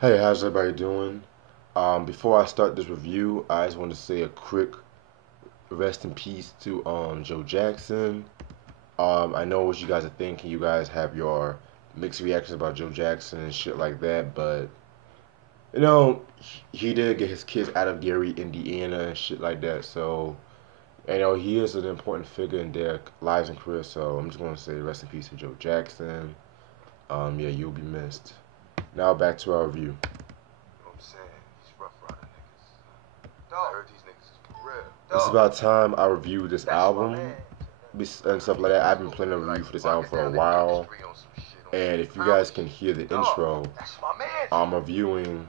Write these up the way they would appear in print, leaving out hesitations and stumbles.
Hey, how's everybody doing? Before I start this review, I just want to say a quick rest in peace to Joe Jackson. I know what you guys are thinking. You guys have your mixed reactions about Joe Jackson and shit like that, but he did get his kids out of Gary, Indiana, and shit like that. So, he is an important figure in their lives and careers. So I'm just gonna say rest in peace to Joe Jackson. Yeah, you'll be missed. Now back to our review. What I'm saying? These Rough Rider niggas. I heard these niggas is for real. It's about time I review this album and stuff like that. I've been planning a review for this album for a while, and if you guys can hear the intro, I'm reviewing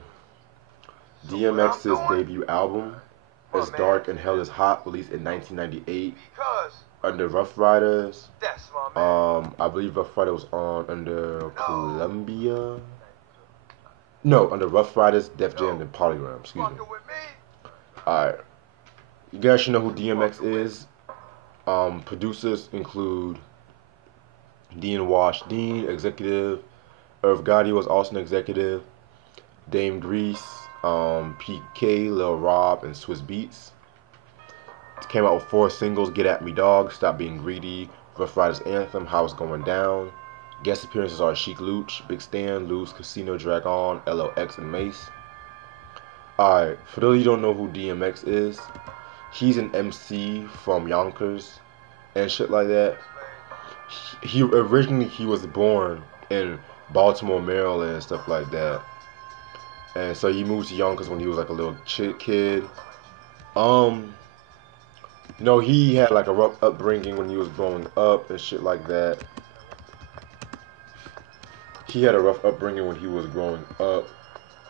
DMX's debut album. It's Dark and Hell is Hot, released in 1998 under Rough Riders. I believe Rough Rider was on under Columbia. No, under Rough Riders, Def Jam, and Polygram. Excuse me. Alright. You guys should know who DMX is. Producers include Dean Wash Dean, executive. Irv Gotti was also an executive. Dame Grease, PK, Lil Rob, and Swiss Beats. It came out with 4 singles: Get At Me Dog, Stop Being Greedy, Rough Riders Anthem, How It's Going Down. Guest appearances are Sheek Louch, Big Stan, Luz, Casino, Drag On, L.O.X, and Mace. Alright, for those of you who don't know who DMX is, he's an MC from Yonkers and shit like that. He originally was born in Baltimore, Maryland, and stuff like that. And so he moved to Yonkers when he was like a little kid. He had like a rough upbringing when he was growing up and shit like that. He had a rough upbringing when he was growing up,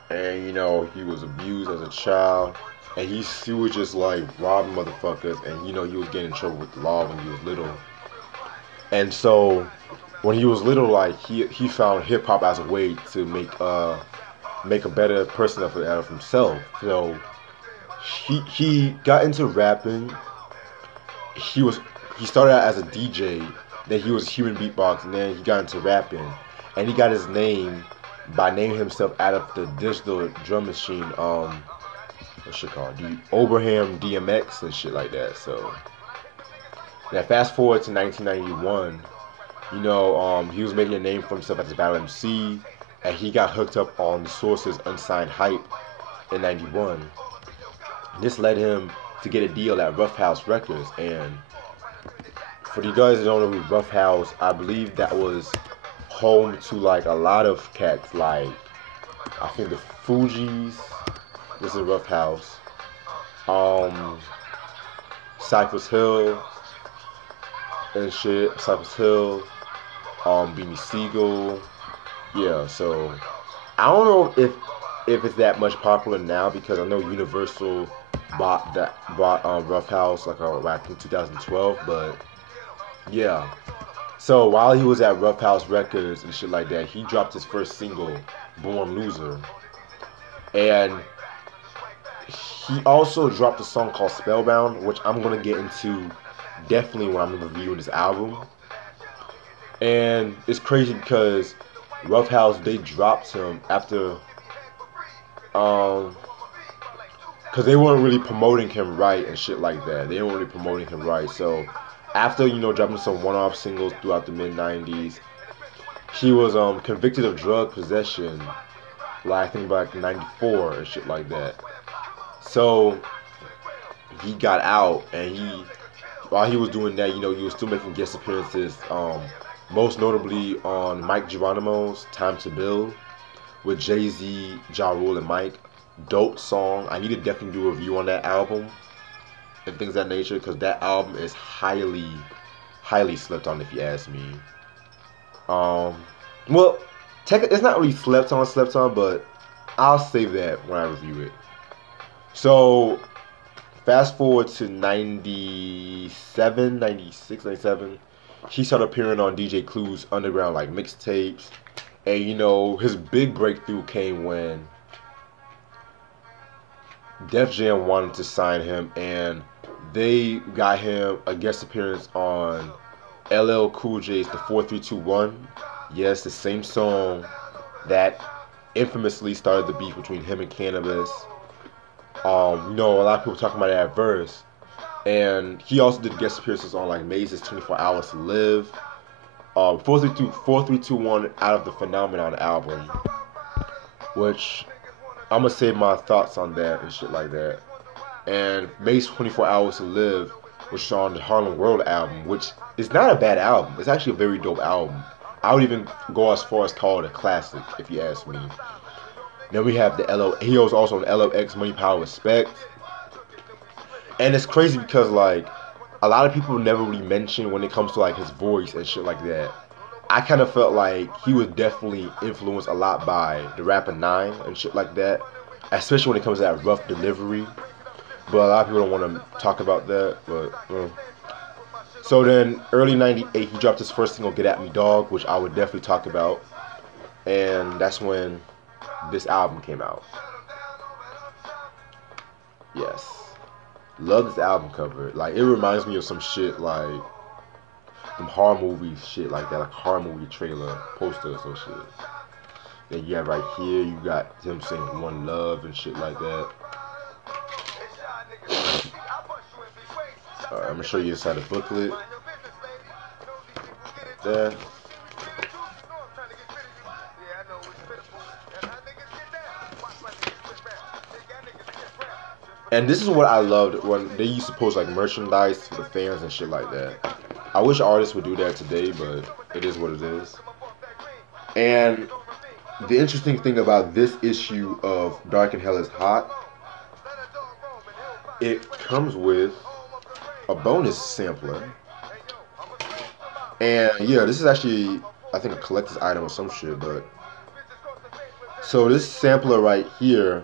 and he was abused as a child, and he was just like robbing motherfuckers, and he was getting in trouble with the law when he was little. And so when he was little, like he found hip hop as a way to make a better person out of himself. So he got into rapping. He started out as a DJ, then he was human beatbox, and then he got into rapping, and he got his name by naming himself out of the digital drum machine, what's shit called, the Oberham DMX and shit like that. So now fast forward to 1991, he was making a name for himself as a battle MC, and he got hooked up on the Source's Unsigned Hype in 91. This led him to get a deal at Rough House Records, and for you guys that don't know who Rough House, I believe that was home to like a lot of cats, like I think the Fugees was in Rough House, Cypress Hill and shit, Cypress Hill, Beanie Siegel, yeah. So I don't know if it's that much popular now, because I know Universal bought Rough House like back in 2012, but yeah. So while he was at Rough House Records and shit like that, he dropped his first single, Born Loser. And he also dropped a song called Spellbound, which I'm going to get into definitely when I'm reviewing this album. And it's crazy because Rough House, they dropped him after, because they weren't really promoting him right and shit like that. They weren't really promoting him right. So after, dropping some one-off singles throughout the mid-90s, he was convicted of drug possession, like I think like 94 and shit like that. So he got out, and while he was doing that, he was still making guest appearances, most notably on Mike Geronimo's Time to Build with Jay-Z, Ja Rule, and Mike. Dope song. I need to definitely do a review on that album and things of that nature, because that album is highly slept on, if you ask me. Well, it's not really slept on, but I'll save that when I review it. So fast forward to 97, 96, 97, he started appearing on DJ Clue's Underground like mixtapes, and his big breakthrough came when Def Jam wanted to sign him, and they got him a guest appearance on LL Cool J's The 4321. Yes, the same song that infamously started the beef between him and Cannabis. You know, a lot of people talking about that verse. And he also did guest appearances on like Maze's 24 Hours to Live. 4321 out of the Phenomenon album. Which I'm gonna save my thoughts on that and shit like that. And Maze's 24 Hours to Live, which is on the Harlem World album, which is not a bad album. It's actually a very dope album. I would even go as far as call it a classic, if you ask me. Then we have the L.O.X. He was also on L.O.X. Money, Power, Respect. And it's crazy because, like, a lot of people never really mention when it comes to, like, his voice and shit like that. I kind of felt like he was definitely influenced a lot by the rapper 9 and shit like that. Especially when it comes to that rough delivery. But a lot of people don't want to talk about that. But so then, early '98, he dropped his first single, "Get At Me, Dog," which I would definitely talk about. And that's when this album came out. Yes, love this album cover. Like, it reminds me of some shit like some horror movie shit like that, like horror movie trailer poster or some shit. Then you have right here, you got him saying "One Love" and shit like that. Alright, I'm gonna show you inside the booklet. There. And this is what I loved when they used to post like merchandise for the fans and shit like that. I wish artists would do that today, but it is what it is. And the interesting thing about this issue of Dark and Hell is Hot, it comes with a bonus sampler. And yeah, this is actually, I think, a collector's item or some shit, but so this sampler right here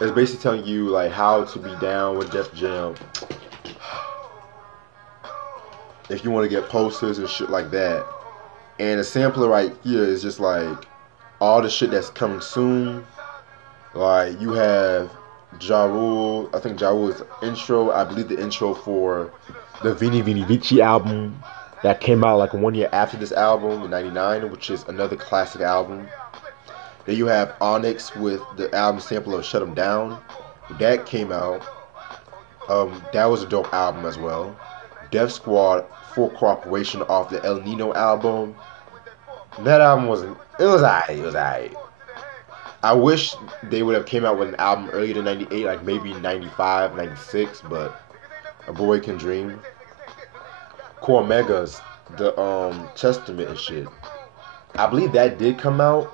is basically telling you like how to be down with Def Jam if you want to get posters and shit like that. And the sampler right here is just like all the shit that's coming soon. Like, you have Ja Rule. I think Ja Rule's intro. I believe the intro for the Vini Vini Vici album that came out like 1 year after this album in '99, which is another classic album. Then you have Onyx with the album sample of Shut 'Em Down. That came out. That was a dope album as well. Def Squad, Full Cooperation off the El Nino album. That album wasn't, it was alright. I wish they would have came out with an album earlier than '98, like maybe '95, '96, but a boy can dream. Core Megas, the Testament and shit. I believe that did come out,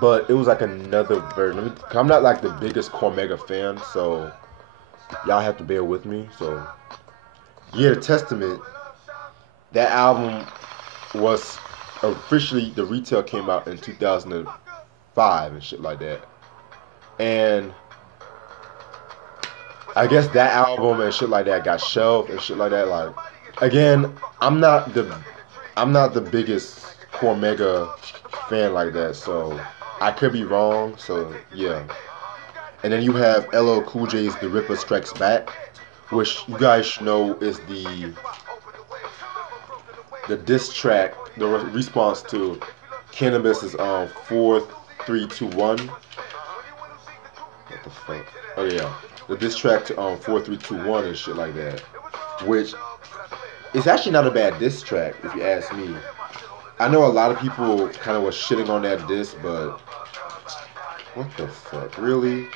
but it was like another version. I'm not like the biggest Core Mega fan, so y'all have to bear with me. So yeah, the Testament, that album was officially, the retail came out in 2005 and shit like that. And I guess that album and shit like that got shelved and shit like that. Like, again, I'm not the biggest Core Mega fan like that, so I could be wrong. So yeah. And then you have LL Cool J's The Ripper Strikes Back, which you guys should know is the diss track, the response to Cannabis's 4321. What the fuck? Oh yeah, the diss track to 4321 and shit like that, which is actually not a bad diss track if you ask me. I know a lot of people kind of was shitting on that diss, but what the fuck, really?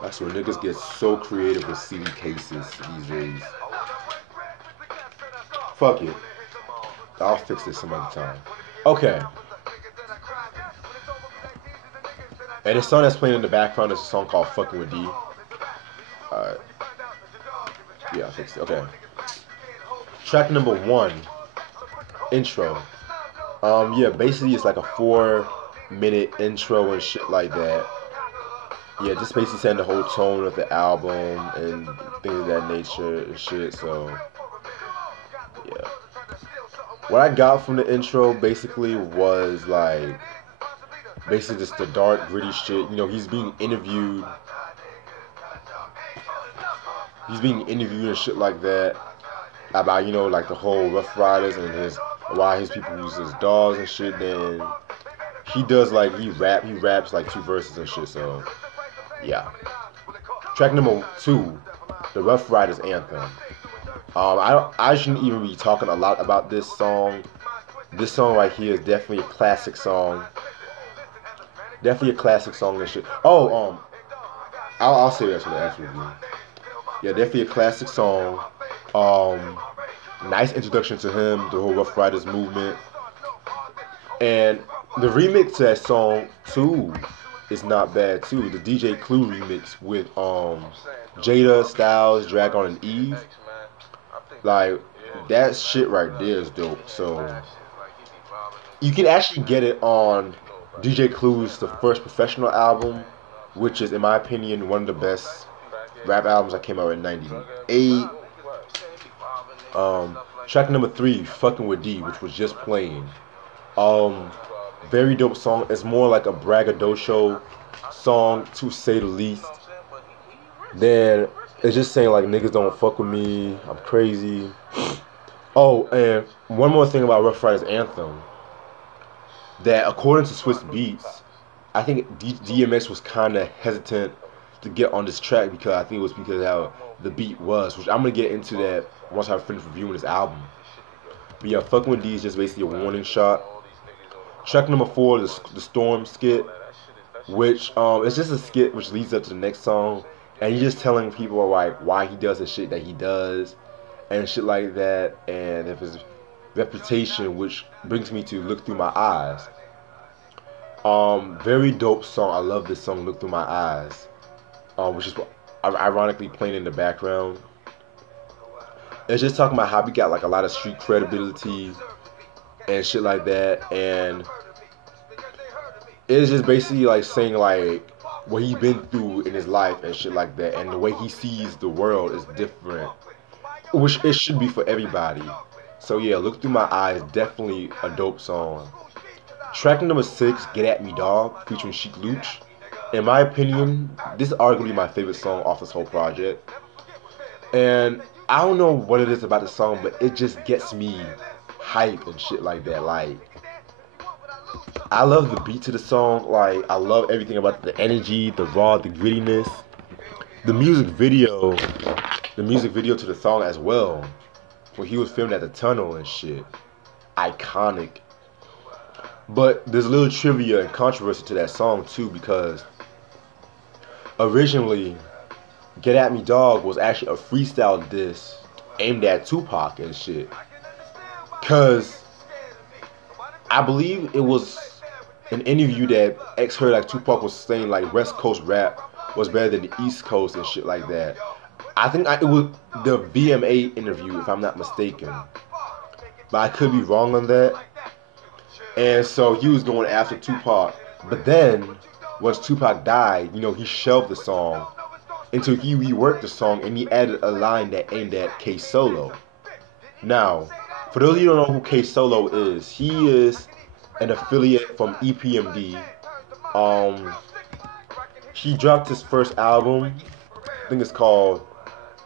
That's where niggas get so creative with CD cases these days. Fuck it. I'll fix this some other time. Okay. And the song that's playing in the background is a song called Fucking With D. Alright. Yeah, I fixed it. Okay. Track number 1. Intro. Yeah, basically it's like a 4-minute intro and shit like that. Yeah, just basically setting the whole tone of the album and things of that nature and shit, so yeah. What I got from the intro basically was like, basically just the dark, gritty shit. You know, he's being interviewed and shit like that about, you know, like the whole Rough Riders and why his people use his dogs and shit. Then he does like he raps like 2 verses and shit. So yeah. Track number 2, the Rough Riders anthem. I shouldn't even be talking a lot about this song. This song right here is definitely a classic song. Definitely a classic song and shit. Oh, I'll say that after review. Yeah, definitely a classic song. Nice introduction to him, the whole Rough Riders movement, and the remix to that song too is not bad too. The DJ Clue remix with Jada, Styles, Dragon, and Eve. Like, that shit right there is dope. So you can actually get it on DJ Clue's The First Professional album, which is, in my opinion, one of the best rap albums that came out in '98. Track number 3, Fucking With D, which was just playing. Very dope song. It's more like a braggadocio song, to say the least. Then it's just saying like, niggas don't fuck with me, I'm crazy. Oh, and one more thing about Rough Riders anthem. That according to Swiss Beats, I think DMX was kind of hesitant to get on this track because I think it was because of how the beat was, which I'm gonna get into that once I finish reviewing this album. But yeah, Fucking With D is just basically a warning shot. Track number 4, the Storm skit, which it's just a skit which leads up to the next song, and he's just telling people like why he does the shit that he does, and shit like that, and if his reputation, which brings me to Look Through My Eyes. Very dope song. I love this song, Look Through My Eyes, which is ironically playing in the background. It's just talking about how we got like a lot of street credibility and shit like that, and it's just basically like saying like what he's been through in his life and shit like that, and the way he sees the world is different, which it should be for everybody. So yeah, Look Through My Eyes, definitely a dope song. Track number 6, Get At Me Dog, featuring Sheek Louch. In my opinion, this is arguably my favorite song off this whole project. And I don't know what it is about the song, but it just gets me hype and shit like that. Like, I love the beat to the song. Like, I love everything about the energy, the raw, the grittiness. The music video to the song as well, where he was filmed at the tunnel and shit. Iconic. But there's a little trivia and controversy to that song too, because originally Get At Me Dog was actually a freestyle diss aimed at Tupac and shit. Cause I believe it was an interview that X heard like Tupac was saying like West Coast rap was better than the East Coast and shit like that. I think it was the VMA interview, if I'm not mistaken. But I could be wrong on that. And so he was going after Tupac. But then, once Tupac died, you know, he shelved the song until he reworked the song and he added a line that aimed at K Solo. Now, for those of you who don't know who K Solo is, he is an affiliate from EPMD. He dropped his first album, I think it's called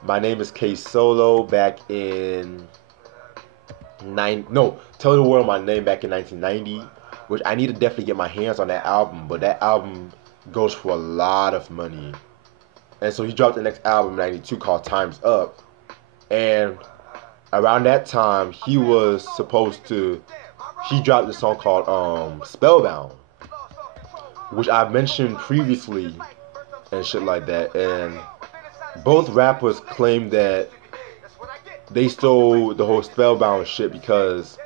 My Name is K Solo, back in Tell the World My Name, back in 1990, which I need to definitely get my hands on that album, but that album goes for a lot of money. And so he dropped the next album in 92 called Time's Up, and around that time he dropped a song called Spellbound, which I mentioned previously and shit like that, and both rappers claim that they stole the whole Spellbound shit because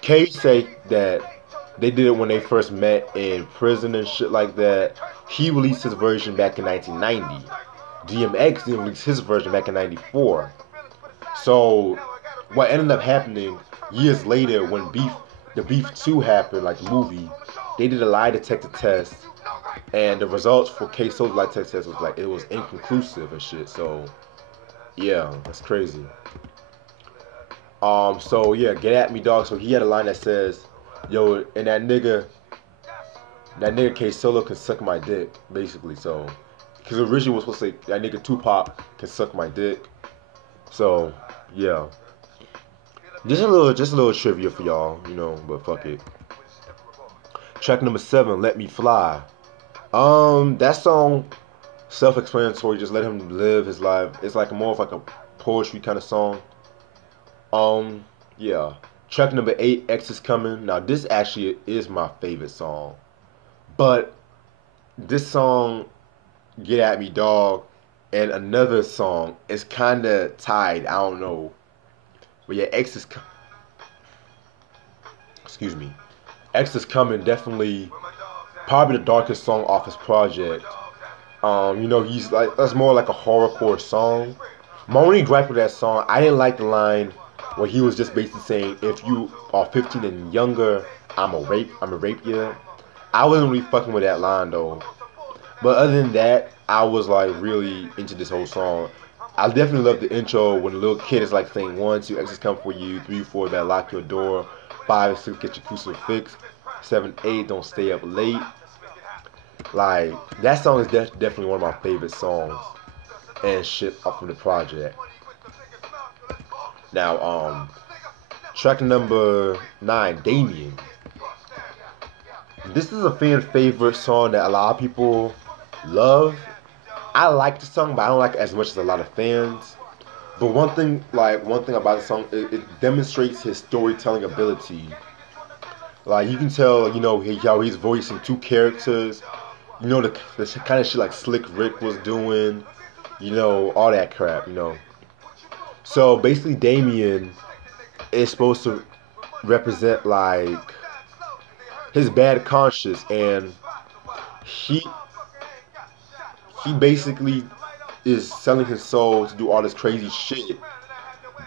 K say that they did it when they first met in prison and shit like that. He released his version back in 1990. DMX didn't release his version back in 94. So what ended up happening years later when the Beef 2 happened, like the movie, they did a lie detector test, and the results for K Solo's lie detector test was like, it was inconclusive and shit. So yeah, that's crazy. So yeah, Get At Me Dog. So he had a line that says, yo, and that nigga K Solo can suck my dick, basically. So, because originally was supposed to say that nigga Tupac can suck my dick. So yeah, just a little trivia for y'all, you know. But fuck it. Track number 7, Let Me Fly. That song, self-explanatory, just let him live his life. It's like more of like a poetry kind of song. Yeah. Track number 8, X is Coming. Now this actually is my favorite song. But this song, Get At Me Dog, and another song is kinda tied. I don't know. But yeah, excuse me. X is Coming, definitely probably the darkest song off his project. He's like, that's more like a horrorcore song. My only gripe with that song, I didn't like the line where he was just basically saying, if you are 15 and younger, I'm a rape you. I wasn't really fucking with that line though. But other than that, I was like really into this whole song. I definitely love the intro when the little kid is like saying 1, 2, X's come for you, 3, 4, that lock your door, 5, 6, get your crucifix, 7, 8, don't stay up late. Like that song is definitely one of my favorite songs and shit up from the project. Now, track number 9, Damien. This is a fan favorite song that a lot of people love. I like the song, but I don't like it as much as a lot of fans. But one thing about the song, it demonstrates his storytelling ability. Like you can tell, how he's voicing 2 characters. The kind of shit like Slick Rick was doing. All that crap. So basically, Damien is supposed to represent like his bad conscience, and he basically is selling his soul to do all this crazy shit,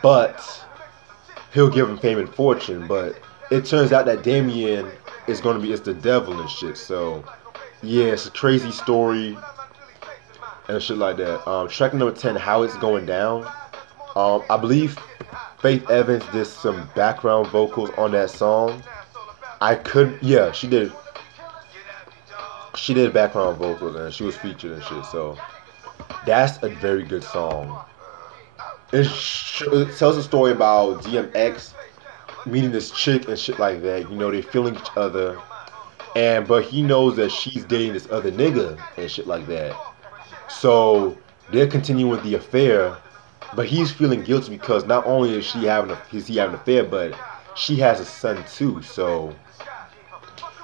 but he'll give him fame and fortune. But it turns out that Damien is the devil and shit. So yeah, it's a crazy story and shit like that. Track number 10, How It's Going Down. I believe Faith Evans did some background vocals on that song. She did. She did background vocals and she was featured and shit. So that's a very good song. It tells a story about DMX meeting this chick and shit like that. They're feeling each other, but he knows that she's dating this other nigga and shit like that. So they're continuing with the affair, but he's feeling guilty because not only is he having an affair, but she has a son too. So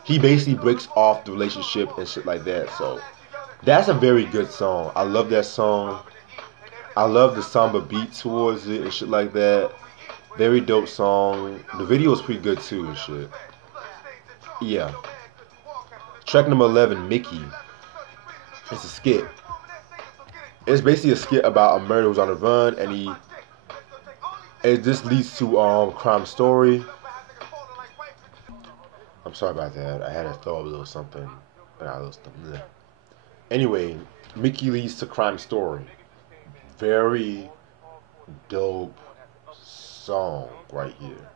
he basically breaks off the relationship and shit like that. So that's a very good song. I love that song. I love the samba beat towards it and shit like that. Very dope song. The video is pretty good too and shit. Yeah. Track number 11, Mickey. It's a skit. It's basically a skit about a murder who's on the run, and it just leads to crime story. I'm sorry about that. I had to throw up a little something. Anyway, Mickey leads to crime story. Very dope song right here.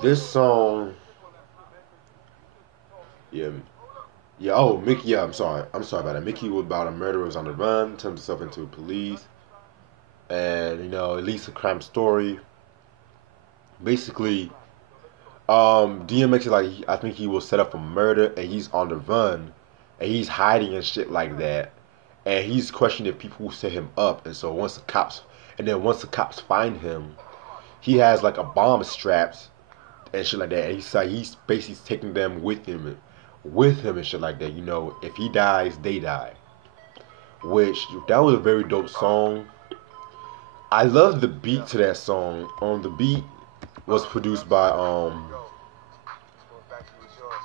This song, yeah. Oh, Mickey. Yeah, I'm sorry about that. Mickey was about a murderer who's on the run, turns himself into police, and it leads to crime story. Basically, DMX is like, I think he was set up for murder, and he's on the run, and he's hiding and shit like that, and he's questioning people who set him up, and so once the cops find him, he has like a bomb strapped and shit like that, and he's basically taking them with him and shit like that. If he dies, they die. Which that was a very dope song. I love the beat to that song. The beat was produced by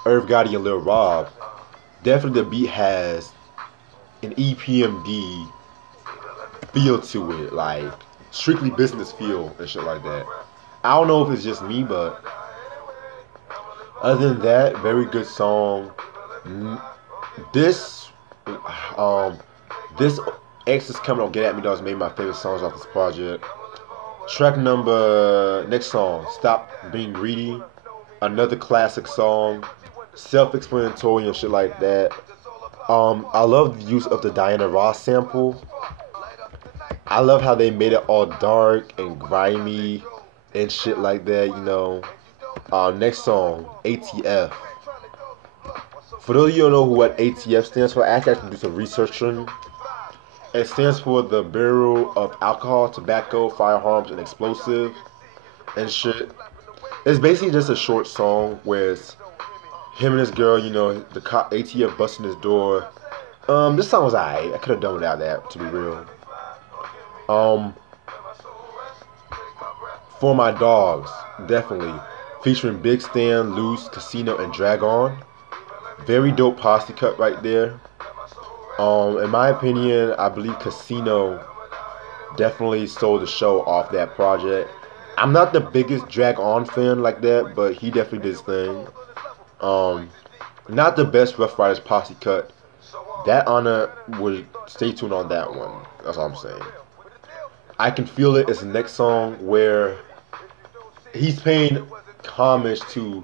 Irv Gotti and Lil Rob. Definitely the beat has an EPMD feel to it, like strictly business feel and shit like that. I don't know if it's just me, but other than that, very good song. This X is Coming on Get At Me Dog is maybe my favorite songs off this project. Next song, Stop Being Greedy. Another classic song, self-explanatory and shit like that. I love the use of the Diana Ross sample. I love how they made it all dark and grimy and shit like that. Next song, ATF. For those of you who don't know what ATF stands for, I actually have to do some research on. It stands for the Bureau of Alcohol, Tobacco, Firearms, and Explosive and shit. It's basically just a short song where it's him and his girl, you know, the ATF busting his door. This song was alright. I could have done without that, to be real. For My Dogs, definitely. Featuring Big Stan, Loose, Casino, and Dragon. Very dope posse cut right there. In my opinion, I believe Casino definitely stole the show off that project. I'm not the biggest Drag On fan like that, but he definitely did his thing. Not the best Rough Riders posse cut. That honor would stay tuned on that one. That's all I'm saying. I Can Feel It is the next song where he's paying homage to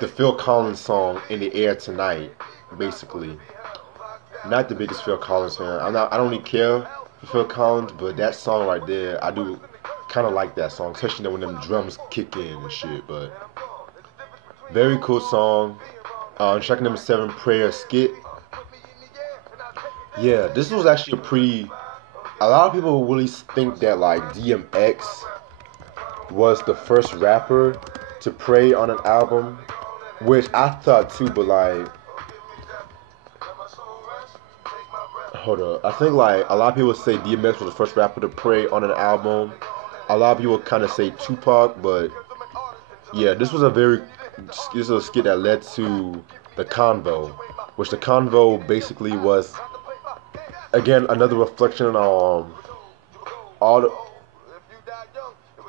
the Phil Collins song In the Air Tonight, basically. Not the biggest Phil Collins fan. I don't really care for Phil Collins, but that song right there, I do kind of like that song, especially when them drums kick in and shit. But very cool song. Track number 7, Prayer Skit. Yeah, this was actually a pretty. A lot of people really think that like DMX was the first rapper to pray on an album, which I thought too, but like, hold up, I think like a lot of people say DMX was the first rapper to pray on an album. A lot of people kind of say Tupac, but yeah, this was a skit that led to The Convo, which The Convo basically was, again, another reflection on all the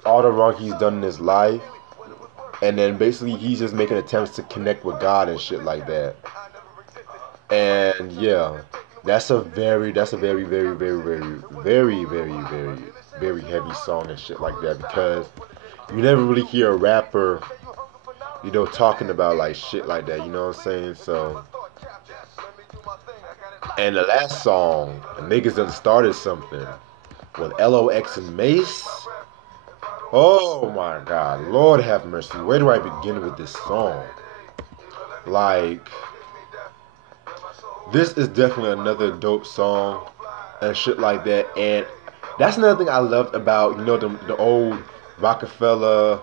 wrong he's done in his life, and then basically he's just making attempts to connect with God and shit like that. And yeah, that's a very heavy song and shit like that, because you never really hear a rapper, you know, talking about like shit like that, you know what I'm saying? So, and the last song, niggas done started something with L.O.X and Mace. Oh my God, Lord have mercy. Where do I begin with this song? Like, this is definitely another dope song and shit like that. And that's another thing I loved about, you know, the old Rockefeller,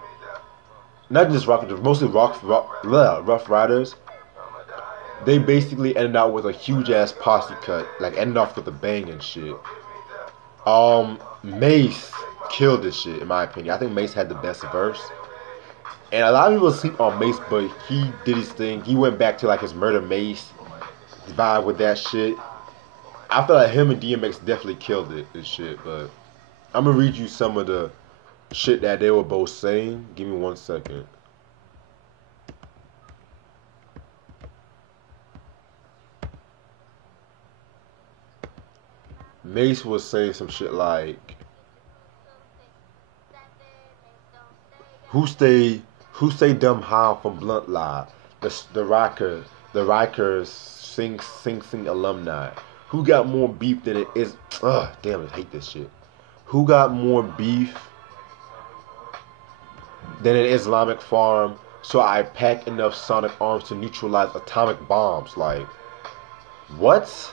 not just Rockefeller, mostly Rough Riders. They basically ended out with a huge ass posse cut, like ended off with a bang and shit. Mace killed this shit, in my opinion. I think Mace had the best verse. And a lot of people sleep on Mace, but he did his thing. He went back to like his Murder Mace vibe with that shit. I feel like him and DMX definitely killed it, this shit. But I'm gonna read you some of the shit that they were both saying. Give me 1 second. Mace was saying some shit like, Who stay dumb high from Blunt Lie? The Rikers sing alumni. Who got more beef than it is? Ugh, damn it, I hate this shit. Who got more beef than an Islamic farm? So I pack enough sonic arms to neutralize atomic bombs. Like, what?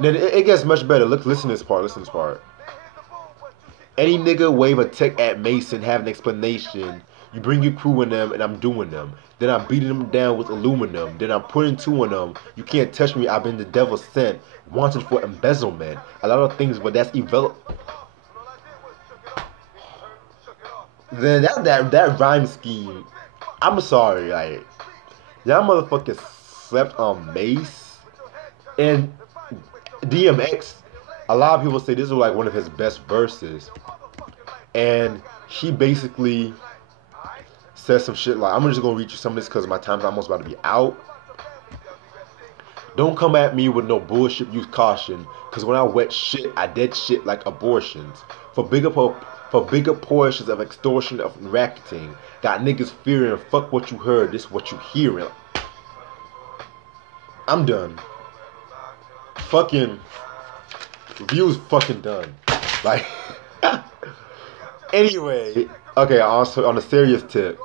Then it gets much better. Listen to this part. Listen to this part. Any nigga wave a tech at Mason, have an explanation. You bring your crew in them, and I'm doing them. Then I'm beating them down with aluminum. Then I'm putting 2 on them. You can't touch me. I've been the devil sent, wanted for embezzlement. A lot of things, but that's evil. Then that rhyme scheme. I'm sorry, like, y'all motherfuckers slept on Mace and DMX. A lot of people say this is like one of his best verses, and he basically says some shit like, I'm just gonna read you some of this because my time's almost about to be out. Don't come at me with no bullshit, use caution, because when I wet shit, I dead shit like abortions. For bigger portions of extortion of racketing, got niggas fearing, fuck what you heard, this what you hearing. I'm done. Fucking review's fucking done. Like, anyway, okay, also on a serious tip,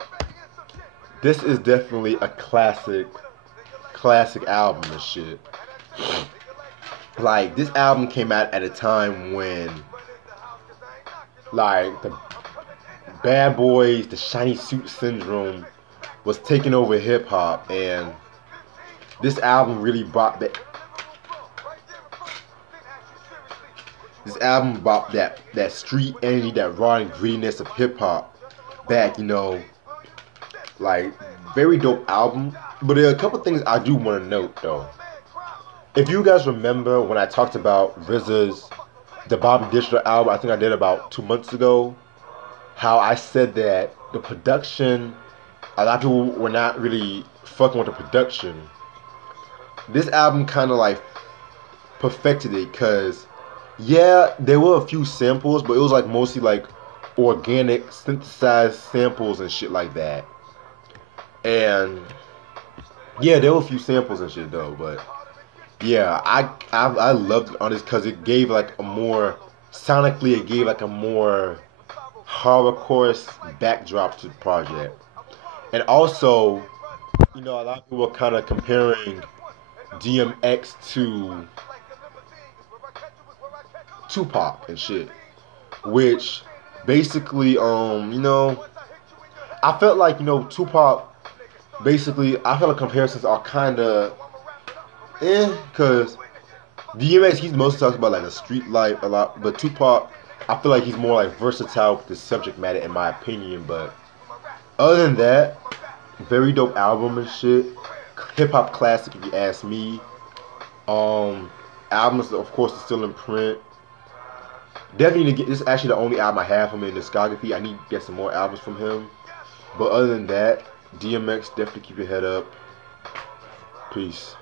this is definitely a classic classic album and shit. Like, this album came out at a time when, like, the bad boys, the shiny suit syndrome was taking over hip hop, and this album really brought that. This album brought that street energy, that raw and grittiness of hip hop back. You know, like, very dope album. But there are a couple things I do want to note though. If you guys remember when I talked about RZA's the Bobby Digital album, I think I did about 2 months ago, how I said that the production, a lot of people were not really fucking with the production. This album kind of like perfected it, because yeah, there were a few samples, but it was like mostly like organic synthesized samples and shit like that. And yeah, there were a few samples and shit though, but yeah, I loved it on this because it gave like a more, sonically it gave like a more horrorcore backdrop to the project. And also, you know, a lot of people were kind of comparing DMX to Tupac and shit, which basically, you know, I felt like, you know, Tupac, basically, I feel like comparisons are kind of because DMX, he's mostly talking about like a street life a lot, but Tupac, I feel like he's more like versatile with the subject matter in my opinion. But other than that, very dope album and shit, hip hop classic if you ask me. Albums of course is still in print. Definitely need to get, this is actually the only album I have from him in discography. I need to get some more albums from him. But other than that, DMX, definitely keep your head up. Peace.